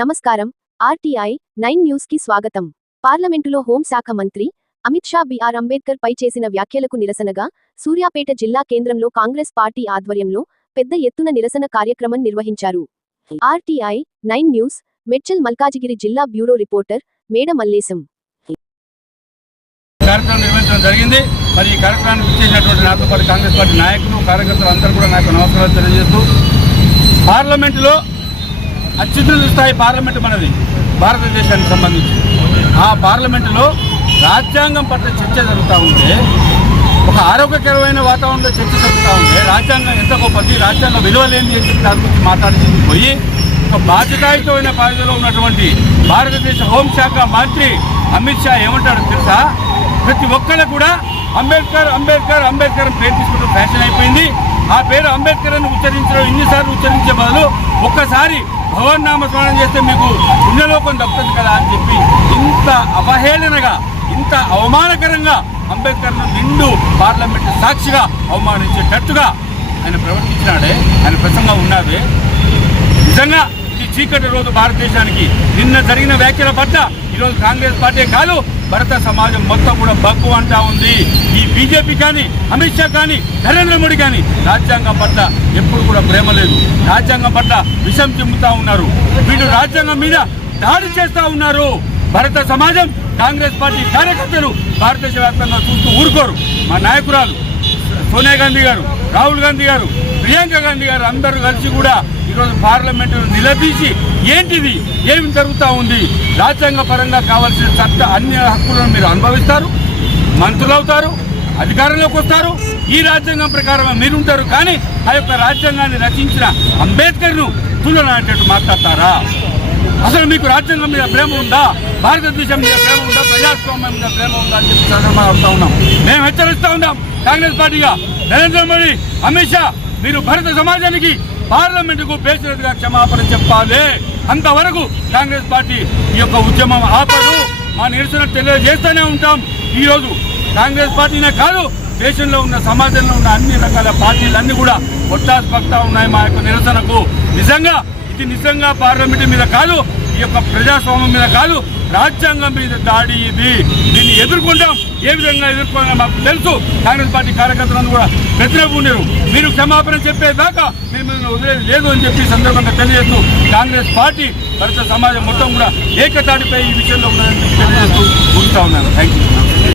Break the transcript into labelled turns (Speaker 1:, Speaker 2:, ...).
Speaker 1: నమస్కారం. RTI nine న్యూస్కి స్వాగతం. పార్లమెంటులో హోంశాఖ మంత్రి అమిత్ షా బిఆర్ అంబేద్కర్ పై చేసిన వ్యాఖ్యలకు నిరసనగా సూర్యాపేట జిల్లా కేంద్రంలో కాంగ్రెస్ పార్టీ ఆధ్వర్యంలో పెద్ద ఎత్తున నిరసన కార్యక్రమం నిర్వహించారు. RTI nine news Medchal Malkajgiri జిల్లా బ్యూరో రిపోర్టర్ మేడ మల్లేశం.
Speaker 2: కార్యక్రమం నిర్వహించడం జరిగింది. మరి ఈ కార్యక్రమానికి ఇచ్చేసినటువంటి నాతో పాటు కాంగ్రెస్ పార్టీ నాయకులు కార్యకర్తలు అందరూ కూడా నాకు నమస్కారాలు తెలియజేస్తూ పార్లమెంటులో అత్యున్నత స్థాయి పార్లమెంటు మనది భారతదేశానికి సంబంధించి. ఆ పార్లమెంటులో రాజ్యాంగం పట్ల చర్చ జరుగుతూ ఉంటే ఒక ఆరోగ్యకరమైన వాతావరణంలో చర్చ జరుగుతూ ఉంటే రాజ్యాంగం ఎంత గొప్పది రాజ్యాంగ విలువలేని అని చెప్పి దాని గురించి మాట్లాడింది పోయి ఒక బాధ్యతాయుతమైన పరిధిలో ఉన్నటువంటి భారతదేశ హోంశాఖ మంత్రి అమిత్ షా ఏమంటాడో తెలుసా? ప్రతి ఒక్కరు కూడా అంబేద్కర్ అంబేద్కర్ అంబేద్కర్ పేరు తీసుకుంటూ ఫ్యాషన్ అయిపోయింది. ఆ పేరు అంబేద్కర్ అని ఉచ్చరించడం ఇన్నిసార్లు ఉచ్చరించే బదులు ఒక్కసారి భగవన్ నామస్మరణ చేస్తే మీకు పుణ్యలోకం దక్కుతుంది కదా అని చెప్పి ఇంత అవహేళనగా ఇంత అవమానకరంగా అంబేద్కర్ను నిండు పార్లమెంటు సాక్షిగా అవమానించేటట్టుగా ఆయన ప్రవర్తించినాడే ఆయన ప్రసంగం ఉన్నాదే నిజంగా ఇది చీకటి రోజు భారతదేశానికి నిన్న జరిగిన వ్యాఖ్యల పట్ల ఈరోజు కాంగ్రెస్ పార్టీ కాదు భరత సమాజం మొత్తం కూడా బగ్గు అంటా ఉంది. ఈ బీజేపీ కానీ అమిత్ షా కానీ నరేంద్ర మోడీ కానీ రాజ్యాంగం పట్ల ఎప్పుడు కూడా ప్రేమ లేదు. రాజ్యాంగం పట్ల విషం చిమ్ముతా ఉన్నారు. వీళ్ళు రాజ్యాంగం మీద దాడి చేస్తా ఉన్నారు. భరత సమాజం కాంగ్రెస్ పార్టీ కార్యకర్తలు భారతదేశ వ్యాప్తంగా చూస్తూ ఊరుకోరు. మా నాయకురాలు సోనియా గాంధీ గారు రాహుల్ గాంధీ గారు ప్రియాంక గాంధీ గారు అందరూ కలిసి కూడా ఈరోజు పార్లమెంటును నిలదీసి ఏంటిది? ఏమి జరుగుతూ ఉంది? రాజ్యాంగ పరంగా కావాల్సిన చట్ట అన్ని హక్కులను మీరు అనుభవిస్తారు మంత్రులు అవుతారు అధికారంలోకి వస్తారు. ఈ రాజ్యాంగం ప్రకారం మీరు ఉంటారు కానీ ఆ యొక్క రాజ్యాంగాన్ని రచించిన అంబేద్కర్ను తులనాడేటట్టు మాట్లాడతారా? అసలు మీకు రాజ్యాంగం మీద ప్రేమ ఉందా? భారతదేశం మీద ప్రేమ ఉందా? ప్రజాస్వామ్యం మీద ప్రేమ ఉందా అని చెప్పి మాట్లాడుతూ ఉన్నాం. మేము హెచ్చరిస్తూ ఉన్నాం. కాంగ్రెస్ పార్టీగా నరేంద్ర మోడీ అమిత్ షా మీరు భారత సమాజానికి పార్లమెంటుకు బేసినట్టుగా క్షమాపణ చెప్పాలి. అంతవరకు కాంగ్రెస్ పార్టీ ఈ యొక్క ఉద్యమం ఆపదు. మా నిరసన తెలియజేస్తూనే ఉంటాం. ఈరోజు కాంగ్రెస్ పార్టీనే కాదు దేశంలో ఉన్న సమాజంలో ఉన్న అన్ని రకాల పార్టీలన్నీ కూడా ఒట్టాస్పక్తా ఉన్నాయి మా యొక్క నిరసనకు. నిజంగా ఇది నిజంగా పార్లమెంటు మీద కాదు ఈ యొక్క ప్రజాస్వామ్యం మీద కాదు రాజ్యాంగం మీద దాడి ఇది. దీన్ని ఎదుర్కొంటాం. ఏ విధంగా ఎదుర్కొన్నా మాకు తెలుసు. కాంగ్రెస్ పార్టీ కార్యకర్తలను కూడా ప్రతిరూపారు మీరు క్షమాపణ చెప్పేదాకా మేము వదిలేదు లేదు అని చెప్పి సందర్భంగా తెలియజేస్తూ కాంగ్రెస్ పార్టీ పరిసర సమాజం మొత్తం కూడా ఏకతాటిపై ఈ విషయంలో ఉన్నదని తెలియజేస్తూ ముగిస్తా ఉన్నాను. Thank you